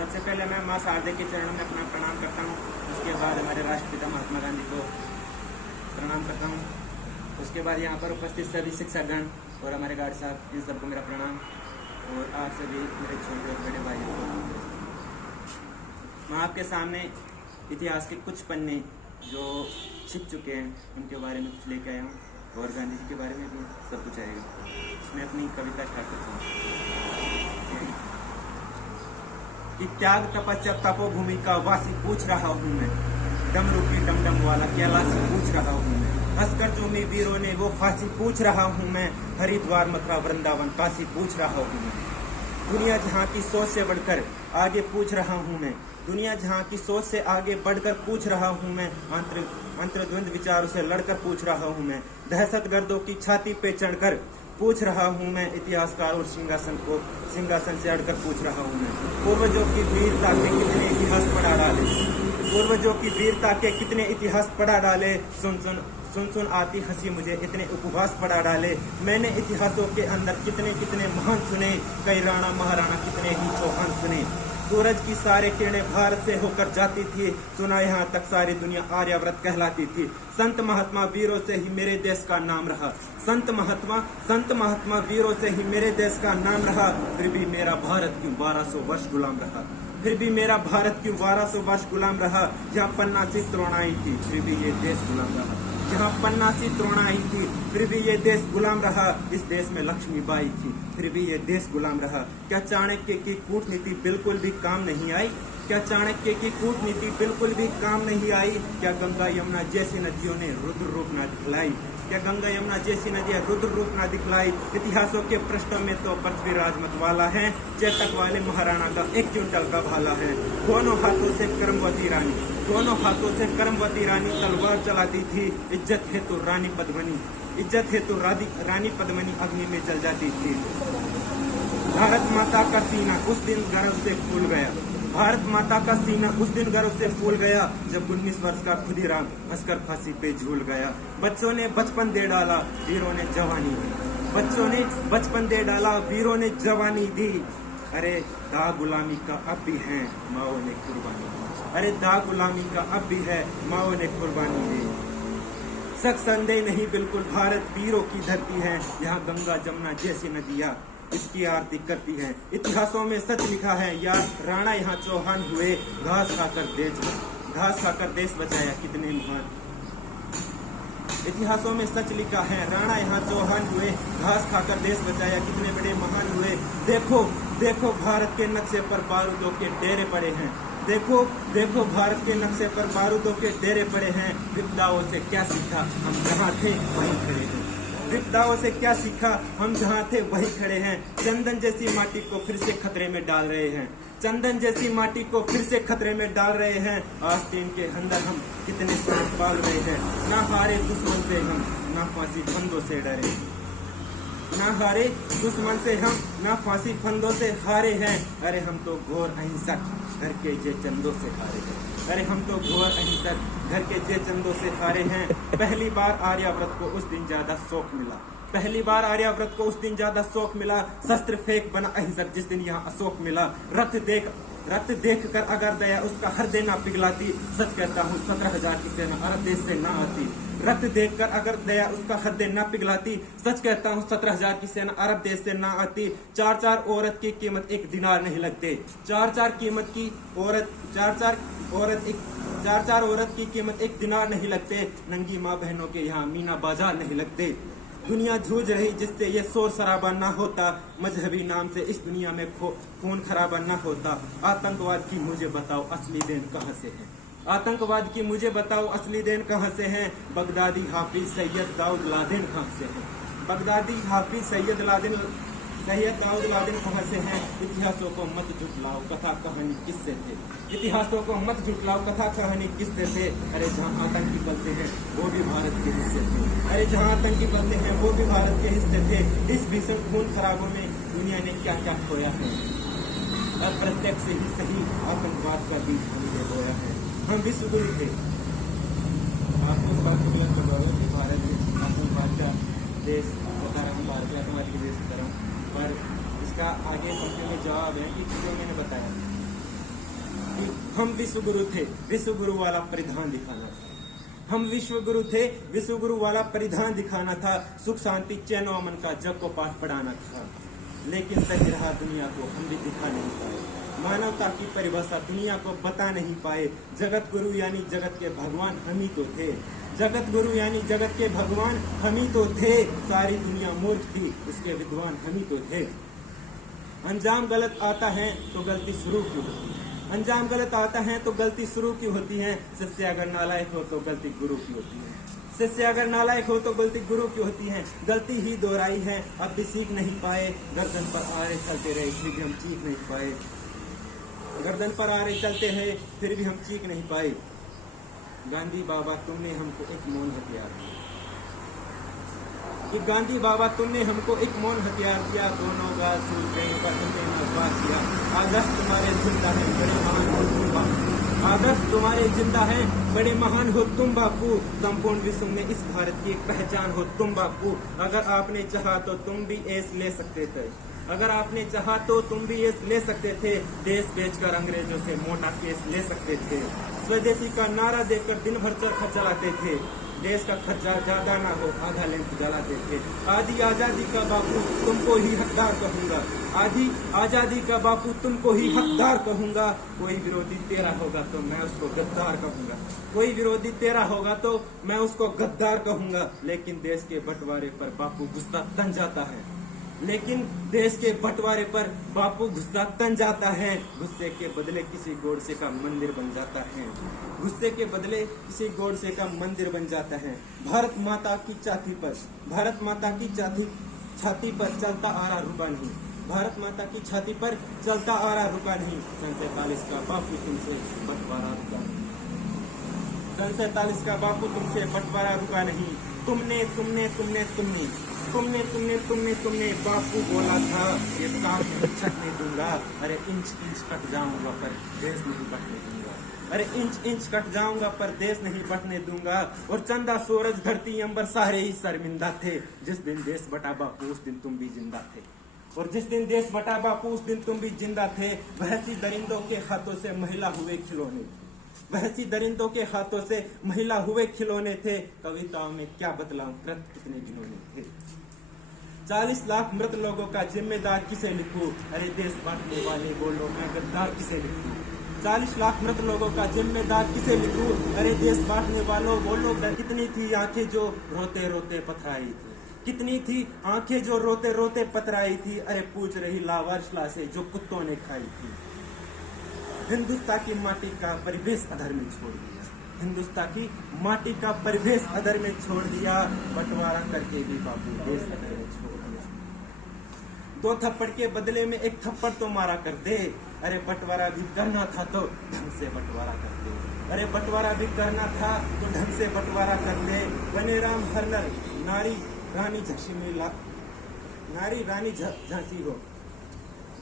सबसे पहले मैं माँ शारदे के चरणों में अपना प्रणाम करता हूँ। उसके बाद हमारे राष्ट्रपिता महात्मा गांधी को प्रणाम करता हूँ। उसके बाद यहाँ पर उपस्थित सभी शिक्षकगण और हमारे गार्ड साहब, इन सबको मेरा प्रणाम। और आप सभी मेरे छोटे और बड़े भाइयों को मैं आपके सामने इतिहास के कुछ पन्ने जो छिप चुके हैं उनके बारे में कुछ लेके आया हूँ और गांधी जी के बारे में भी सब कुछ आएगा। इसमें अपनी कविता स्टार्ट करता हूँ कि त्याग तपस्या तपोभूमि का वासी पूछ रहा हूँ मैं, डमरू की डमडम वाला कैलाशी पूछ रहा हूँ मैं, हंसकर जो में वीरों ने वो फांसी पूछ रहा हूँ मैं, हरिद्वार मथुरा वृंदावन काशी पूछ रहा हूँ मैं। दुनिया जहाँ की सोच से बढ़कर आगे पूछ रहा हूँ मैं, दुनिया जहाँ की सोच से आगे बढ़कर पूछ रहा हूँ मैं, अंतर्द्वंद विचारों से लड़कर पूछ रहा हूँ मैं, दहशतगर्दों की छाती पे चढ़कर पूछ रहा हूँ मैं, इतिहासकार और सिंहासन से अड़कर पूछ रहा हूँ मैं। पूर्वजों की वीरता के कितने इतिहास पढ़ा डाले, पूर्वजों की वीरता के कितने इतिहास पढ़ा डाले, सुन आती हंसी मुझे इतने उपहास पढ़ा डाले। मैंने इतिहासों के अंदर कितने कितने महान सुने, कई राणा महाराणा कितने ही चौहान सुने। सूरज की सारे किरणें भारत से होकर जाती थी, सुना यहाँ तक सारी दुनिया आर्यावर्त कहलाती थी। संत महात्मा वीरों से ही मेरे देश का नाम रहा, संत महात्मा वीरों से ही मेरे देश का नाम रहा। फिर भी मेरा भारत क्यों 1200 वर्ष गुलाम रहा, फिर भी मेरा भारत क्यों 1200 वर्ष गुलाम रहा। जहाँ पन्ना से तोड़ाई थी फिर भी ये देश गुलाम रहा, जहाँ पन्ना से तोड़ाई थी फिर भी ये देश गुलाम रहा। इस देश में लक्ष्मीबाई थी फिर भी ये देश गुलाम रहा। क्या चाणक्य की कूटनीति बिल्कुल भी काम नहीं आई, क्या चाणक्य की कूटनीति बिल्कुल भी काम नहीं आई। क्या गंगा यमुना जैसी नदियों ने रुद्र रूप न दिखलाई, क्या गंगा यमुना जैसी नदियां रुद्र रूप न दिखलाई। इतिहासों के पृष्ठों में तो पृथ्वीराज मतवाला है, चेतक वाले महाराणा का एक क्विंटल का भाला है। दोनों हाथों से कर्मवती रानी, दोनों हाथों से कर्मवती रानी तलवार चलाती थी। इज्जत है तो रानी पद्मनी, इज्जत है तो रानी पद्मनी अग्नि में जल जाती थी। भारत माता का सीना उस दिन गर्व से फूल गया, भारत माता का सीना उस दिन गर्व से फूल गया, जब 19 वर्ष का खुदीराम हंसकर फांसी पे झूल गया। बच्चों ने बचपन दे डाला, वीरों ने जवानी दी, बच्चों ने बचपन दे डाला, वीरों ने जवानी दी। अरे दाग गुलामी का अब भी है, माओ ने कुर्बानी दी, अरे दाग गुलामी का अब भी है, माओ ने कुर्बानी दी। शक संदेह नहीं बिल्कुल भारत वीरों की धरती है, यहाँ गंगा जमुना जैसी नदियाँ इसकी आरती करती हैं। इतिहासों में सच लिखा है यार, राणा यहाँ चौहान हुए, घास खाकर देश बचाया कितने महान। इतिहासों में सच लिखा है, राणा यहाँ चौहान हुए, घास खाकर देश बचाया कितने बड़े महान हुए। देखो देखो भारत के नक्शे पर बारूदों के डेरे पड़े हैं, देखो देखो भारत के नक्शे पर बारूदों के डेरे पड़े हैं। विपदाओं से क्या सीखा, हम जहाँ थे वहीं खड़े हैं, विपदाओं से क्या सीखा, हम जहाँ थे वहीं खड़े हैं। चंदन जैसी माटी को फिर से खतरे में डाल रहे हैं, चंदन जैसी माटी को फिर से खतरे में डाल रहे हैं। आस्तीन के अंदर हम कितने सड़क पाल रहे हैं, ना हारे दुश्मन से हम, ना फांसी फंदों से डरे, ना हारे दुश्मन से हम, ना फांसी फंदों से हारे हैं। अरे हम तो घोर अहिंसक घर के जे चंदों से हारे हैं, अरे हम तो घोर अहिंसक घर के जे चंदों से हारे हैं। पहली बार आर्याव्रत को उस दिन ज्यादा शौक मिला, पहली बार आर्याव्रत को उस दिन ज्यादा शौक मिला। शस्त्र फेंक बना अहिंसक जिस दिन यहाँ अशोक मिला। रक्त देख कर अगर दया उसका हृदय ना पिघलाती, सच कहता हूँ 17,000 की सेना अरब देश से ना आती। रक्त देख कर अगर दया उसका हृदय ना पिघलाती, सच कहता हूँ 17,000 की सेना अरब देश से ना आती। 4-4 औरत की कीमत 1 दिनार नहीं लगते, 4-4 कीमत की औरत 4-4 औरत की कीमत 1 दिनार नहीं लगते। नंगी माँ बहनों के यहाँ मीना बाजार नहीं लगते। दुनिया जूझ रही जिससे ये शोर शराबा ना होता, मजहबी नाम से इस दुनिया में खून खराबा ना होता। आतंकवाद की मुझे बताओ असली देन कहाँ से है, आतंकवाद की मुझे बताओ असली देन कहाँ से है। बगदादी हाफिज सैयद दाऊद लादेन कहाँ से है, बगदादी हाफिज सैयद दाऊद लादेन कहाँ से हैं। इतिहासों को मत झुटलाओ कथा कहानी किससे थे, इतिहासों को मत झुटलाओ कथा कहानी किससे थे। अरे जहाँ आतंकी पलते हैं वो भी भारत के हिस्से थे, अरे जहाँ आतंकी पलते हैं वो भी भारत के हिस्से थे। इस भीषण खून खराबों में दुनिया ने क्या क्या खोया है, अप्रत्यक्ष से ही सही आतंकवाद का बीज हमने बोया है। हम विश्वगुरु थे, आपको इस बात को कि भारत आतंकवाद का देश बता रहा हूँ, भारत आतंकवाद के देश बता रहा हूँ, पर इसका आगे पंक्ति में जवाब है कि जो मैंने बताया हम विश्व गुरु थे, विश्व गुरु वाला परिधान दिखाना था। हम विश्व गुरु थे, विश्व गुरु वाला परिधान दिखाना था। सुख शांति चैन व अमन का जग को पाठ पढ़ाना था। लेकिन सही रहा दुनिया को हम भी दिखा नहीं पाए। मानवता की परिभाषा दुनिया को बता नहीं पाए। जगत गुरु यानी जगत के भगवान हम ही तो थे। जगत गुरु यानी जगत के भगवान हम ही तो थे। सारी दुनिया मूर्ख थी, उसके विद्वान हम ही तो थे। अंजाम गलत आता है तो गलती शुरू क्यों होती है? अंजाम गलत आता है तो गलती शुरू क्यों होती है? शिष्य अगर नालायक हो तो गलती गुरु की होती है। शिष्य अगर नालायक हो तो गलती गुरु की होती है। गलती ही दोहराई है, अब भी सीख नहीं पाए। गर्दन पर आ रहे चलते रहे, इसलिए भी हम चीख नहीं पाए। गर्दन पर आ रहे चलते हैं, फिर भी हम चीख नहीं पाए। गांधी बाबा तुमने हमको एक मौन हथियार दिया। कि गांधी बाबा तुमने हमको एक मौन हथियार दिया। दोनों गाल सूझ गए पर तुमने नजबात दिया। आदर्श तुम्हारे जिंदा है, बड़े महान हो तुम बापू। आदर्श तुम्हारे जिंदा है, बड़े महान हो तुम बापू। संपूर्ण विश्व में इस भारत की एक पहचान हो तुम बापू। अगर आपने चाहा तो तुम भी एस ले सकते थे। अगर आपने चाहा तो तुम भी एस ले सकते थे। देश बेचकर अंग्रेजों से मोटा केस ले सकते थे। स्वदेशी का नारा देकर दिन भर चरखा चलाते थे। देश का खर्चा ज्यादा ना हो, आधा लैंप जलाते थे। आधी आजादी का बापू तुमको ही हकदार कहूंगा। आधी आजादी का बापू तुमको ही हकदार कहूंगा। कोई विरोधी तेरा होगा तो मैं उसको गद्दार कहूंगा। कोई विरोधी तेरा होगा तो मैं उसको गद्दार कहूंगा। लेकिन देश के बंटवारे पर बापू गुस्सा तन जाता है। लेकिन देश के बंटवारे पर बापू गुस्सा तन जाता है। गुस्से के बदले किसी गोडसे का मंदिर बन जाता है। गुस्से के बदले किसी गोडसे का मंदिर बन जाता है। भारत माता की छाती पर, भारत माता की छाती पर चलता आ रहा रुका नहीं। भारत माता की छाती पर चलता आ रहा रुका नहीं। सन 47 का बापू तुमसे बंटवारा रुका नहीं। सन 47 का बापू तुमसे बंटवारा रुका नहीं। तुमने तुमने तुमने तुमने तुमने तुमने तुमने तुमने बापू बोला था ये काम छटने दूंगा। अरे इंच इंच कट जाऊंगा पर देश नहीं बटने दूंगा। अरे इंच इंच कट जाऊंगा पर देश नहीं बटने दूंगा। और चंदा सूरज धरती अंबर सारे ही शर्मिंदा थे। जिस दिन देश बटा बापू उस दिन तुम भी जिंदा थे। और जिस दिन देश बटा बापू उस दिन तुम भी जिंदा थे। वहसी दरिंदों के हाथों से महिला हुए खिलौने। वहसी दरिंदों के हाथों से महिला हुए खिलौने थे। कविताओं में क्या बतलाऊं कृत कितने गिनौने थे। 40 लाख मृत लोगों का जिम्मेदार किसे लिखूं? अरे देश बांटने वाले बोलो मैं गद्दार किसे लिखूं? 40 लाख मृत लोगों का जिम्मेदार किसे लिखूं? अरे देश बांटने वालों बोलो। कितनी थी आंखें जो रोते रोते पथराई थी। कितनी थी आंखें जो रोते रोते पथराई थी। अरे पूछ रही लावारिस लाशें जो कुत्तों ने खाई थी। हिंदुस्तान की माटी का परिवेश अधर में छोड़ दिया। हिंदुस्तान की माटी का परिवेश अधर में छोड़ दिया। बंटवारा करके भी बापू देश अधर में छोड़ दिया। 2 थप्पड़ के बदले में 1 थप्पड़ तो मारा कर दे। अरे बंटवारा भी करना था तो ढंग से बंटवारा कर दे। अरे बंटवारा भी करना था तो ढंग से बंटवारा कर दे। बने राम हरनर नारी रानी झांसी में नारी रानी झांसी हो।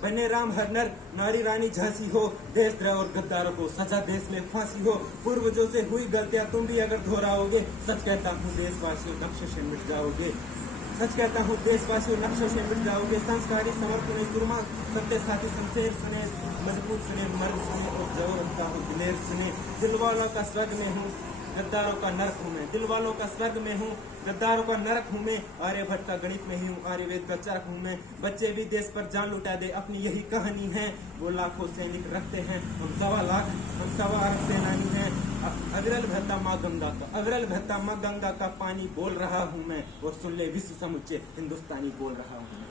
बने राम हरनर नारी रानी झांसी हो। देशद्रोह और गद्दारों को सजा देश में फांसी हो। पूर्वजों से हुई गलतियां तुम भी अगर दोहराओगे, सच कहता हूँ देशवासियों नक्शे से मिट जाओगे। सच कहता हूँ देशवासियों नक्शे से मिट जाओगे। संस्कारी समर्पण सुरमा सत्य साथी शमशेर सुने, मजबूत सुने, मर्द सुने और जरूर रखता हूँ दिलेर सुने। दिलवालों का स्वर्ग में हूँ, गद्दारों का नरक हूँ मैं। दिलवालों का स्वर्ग में हूँ, गद्दारों का नरक हूँ मैं। आर्यभट्ट का गणित में ही हूँ, आर्यवेद का चरक हूँ मैं। बच्चे भी देश पर जान लुटा दे अपनी यही कहानी है। वो लाखों सैनिक रखते हैं, हम 1.25 लाख, हम 1.25 अरब सेनानी हैं। अविरल बहता माँ गंगा का, अविरल बहता माँ गंगा का पानी बोल रहा हूँ मैं। और सुन ले विश्व समुच्चय हिंदुस्तानी बोल रहा हूँ मैं।